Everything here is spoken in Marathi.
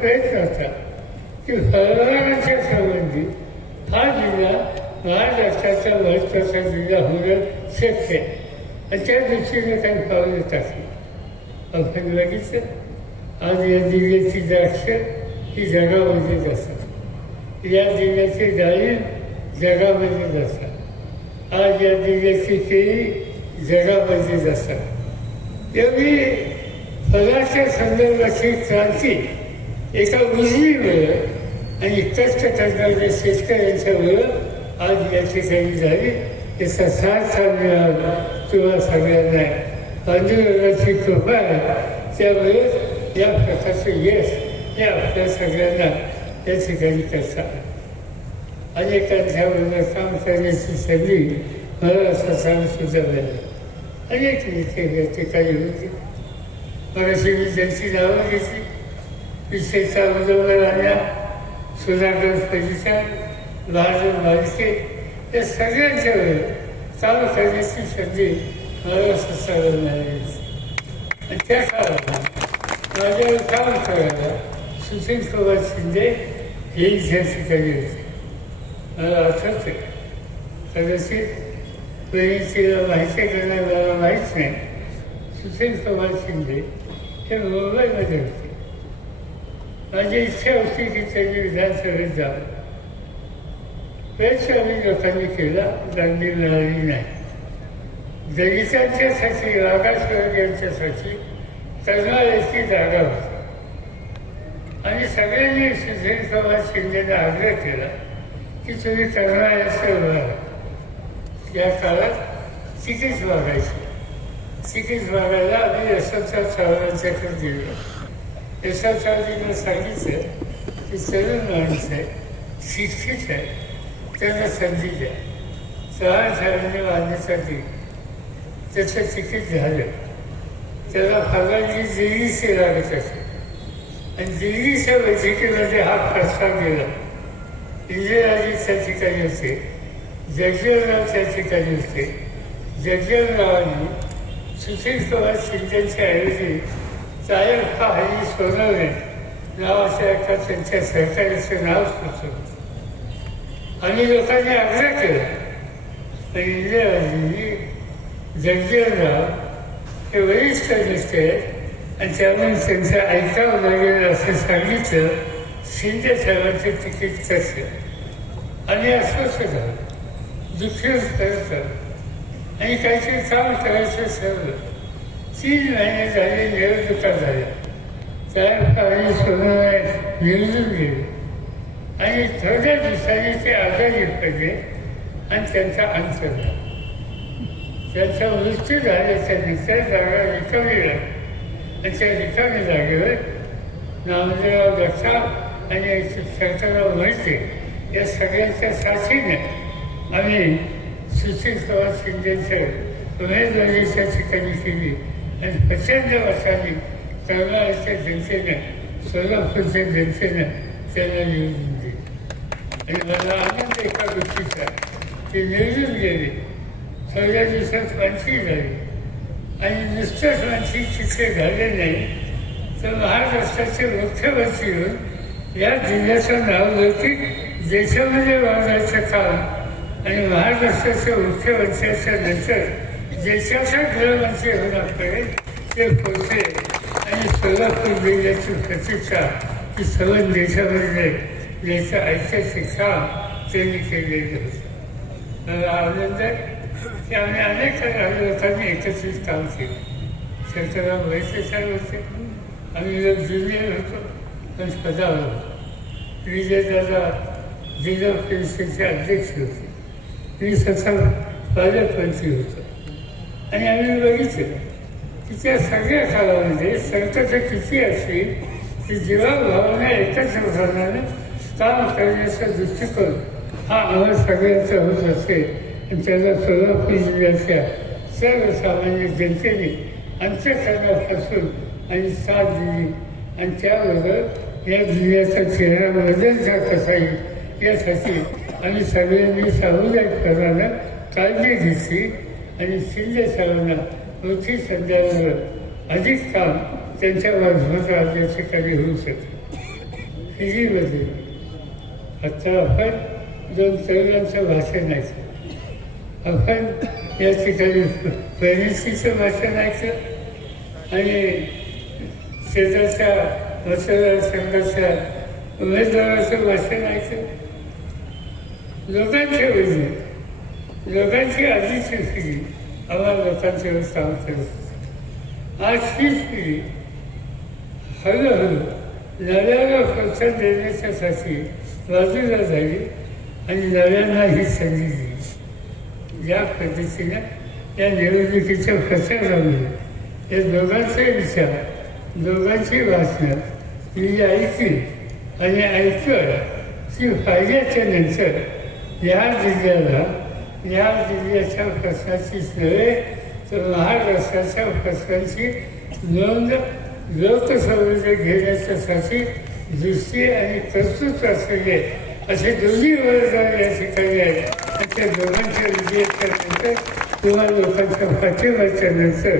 प्रयत्न होता की फळबागांच्या संबंधित हा जिल्हा महाराष्ट्राचा महत्त्वाचा जिल्हा होणं शक्य आहे आणि त्या दृष्टीने काही पावलं टाकली. आपण बघितलं आज या जिल्ह्याची द्राक्ष ही जगामध्ये जातात. या जिल्ह्याची डाळी जगामध्ये जातात. आज या जिल्ह्याची केळी जगामध्ये जातात. एवढी फळाच्या संदर्भाची क्रांती एका उजवीमुळे आणि कष्ट करणाऱ्या शेतकऱ्यांच्यामुळं आज या ठिकाणी झाली. याचा सार्थ मिळाला किंवा सगळ्यांना आंदोलनाची कृपा त्यामुळे या प्रकारचं यश हे आपल्या सगळ्यांना या ठिकाणी करता अनेकांच्या अनेकांच्याबरोबर काम करण्याची संधी मला स्वतःला सुद्धा मिळाली. अनेक नेते या ठिकाणी होते. मगाशी मी त्यांची नावं घेतली. विशेषतः उदोबर आल्या सुधाकर परिसर महाजन मालके या सगळ्यांच्या वेळी चालू करण्याची संधी मला स्वतःला मिळाली. आणि त्या काळात माझ्यावर काम करायला सुशील कुमार शिंदे हे इथे ठिकाणी होते. मला आठवते कदाचित वहिनीला माहिती करणार मला माहीत नाही. सुशील कुमार शिंदे हे मुंबईमध्ये होते. माझी इच्छा होती की त्यांनी विधानसभेत जावं प्रयत्न आम्ही लोकांनी केला गांधी लढली नाही दलितांच्यासाठी मागासवर्गीयांच्यासाठी करणाऱ्याची जागा होती आणि सगळ्यांनी सुधीर कुमार शिंदेने आग्रह केला की तुम्ही करणाऱ्याचं उभं या काळात तिकीट मागायची तिकीट मागायला आम्ही यशवंतराव चव्हाणांच्याकडे दिलं यशवंतरावजींना सांगितलं की तरुण माणूस आहे शिक्षित आहे त्यांना संधी द्या चव्हाण वाढण्यासाठी त्याचं तिकीट झालं त्याला फागांची दिल्लीशी लागत असे आणि दिल्लीच्या बैठकीमध्ये हा प्रस्ताव गेला इंदिराजी त्या ठिकाणी होते जगजीवनराव त्या ठिकाणी होते जगजीवनरावांनी सुशील कुमार शिंदेच्या ऐवजी साहेब हा हरी सोनवणे नावाच्या एका त्यांच्या सहकार्याचं नाव सुचवलं आणि लोकांनी आग्रह केला तर इंदिराजी जगजीवनराव हे वरिष्ठ नेते आणि त्यामुळे त्यांचं ऐकावं लागेल असं सांगितलं शिंदे साहेबांचं तिकीट कसं आणि अस्वस्थ झालं दुःखी करत आणि काहीतरी काम करायचं ठरलं तीन महिने झाले निवडणुका झाल्या त्या आणि सोनवणे निवडून गेले आणि थोड्या दिवसांनी ते आजारी पडले आणि त्यांचा अंत झाला त्यांचा मृत्यू झाल्याच्यानंतर जागा रिकामी लागली आणि त्या रिकामी जागेवर नामदेव दत्ता आणि शंकरराव म्हैसे या सगळ्यांच्या साथीने आम्ही सुशील कुमार शिंदेच्या उमेदवारीच्या ठिकाणी केली आणि प्रचंड वर्षांनी करणाऱ्याच्या जनतेनं सोलापूरच्या जनतेनं त्यांना निवडून दिली आणि मला आनंद एका गोष्टीचा ते निवडून गेले चौदा दिवसात मानसी झाली आणि नुसतंच मानसी तिथे झाले नाही तर महाराष्ट्राचे मुख्यमंत्री होऊन या जिल्ह्याचं नाव लौकिक देशामध्ये वाढवायचं काम आणि महाराष्ट्राच्या मुख्यमंत्र्याच्या नंतर देशाचा गृहमंत्री होण्याकडे ते पोचले आणि सोलापूर जिल्ह्याची प्रतिष्ठा ही सगळं देशामध्ये याचं ऐतिहासिक काम त्यांनी केलेलं होतं. मला आनंद आहे की आम्ही अनेक लोकांनी एकत्रित काम केलं. शंकरराव वैसे साहेब होते. आम्ही जर ज्युनियर होतो पण पदावर होतो. विजयदादा जिल्हा परिषदेचे अध्यक्ष होते. मी स्वतः पालकमंत्री होतो. आणि आम्ही बघितलं की त्या सगळ्या काळामध्ये संकट किती असतील की जीवाभावाने एकाच होण्यानं काम करण्याचा दृष्टिकोन हा आम्हाला सगळ्यांचा होत असेल आणि त्याला सोलापूर जिल्ह्याच्या सर्वसामान्य जनतेने अंत्यकरणापासून आणि साथ दिली. आणि त्याबरोबर या जिल्ह्याचा चेहरा बदलता कसा येईल यासाठी आम्ही सगळ्यांनी सामुदायिकपणानं काळजी घेतली. आणि शिंदे सरांना मोठी संध्यावर अधिक काम त्यांच्या माध्यमातून आपल्या कमी होऊ शकते हिंदीमध्ये आता आपण दोन तरुणांचं भाषण ऐकलं आपण या ठिकाणी पेरेन्सीचं भाषण ऐकलं आणि शेजारच्या मतदारसंघाच्या उमेदवाराचं भाषण ऐकलं लोकांच्या वेळी लोकांची आधीची पिढी आम्हाला लोकांच्यावर काम करत आज ही पिढी हळूहळू नव्याला प्रोत्साहन देण्याच्यासाठी बाजूला झाली आणि नव्यांना ही संधी दिली या पद्धतीने या निवडणुकीच्या प्रचारामध्ये या दोघांचे विचार दोघांची भाषणं मी ऐकली आणि ऐकलं की फायद्याच्या नंतर या जिल्ह्याला या जिल्ह्याच्या प्रश्नाचीच नव्हे तर लहान रस्त्याच्या प्रश्नांची नोंद लोकसभेने घेण्याच्यासाठी दृष्टी आणि कर्तृत्व असलेले असे दोन्ही वर्ग या ठिकाणी आहेत. आणि त्या दोघांच्या विजयाच्या नंतर किंवा लोकांच्या पाठिंबाच्या नंतर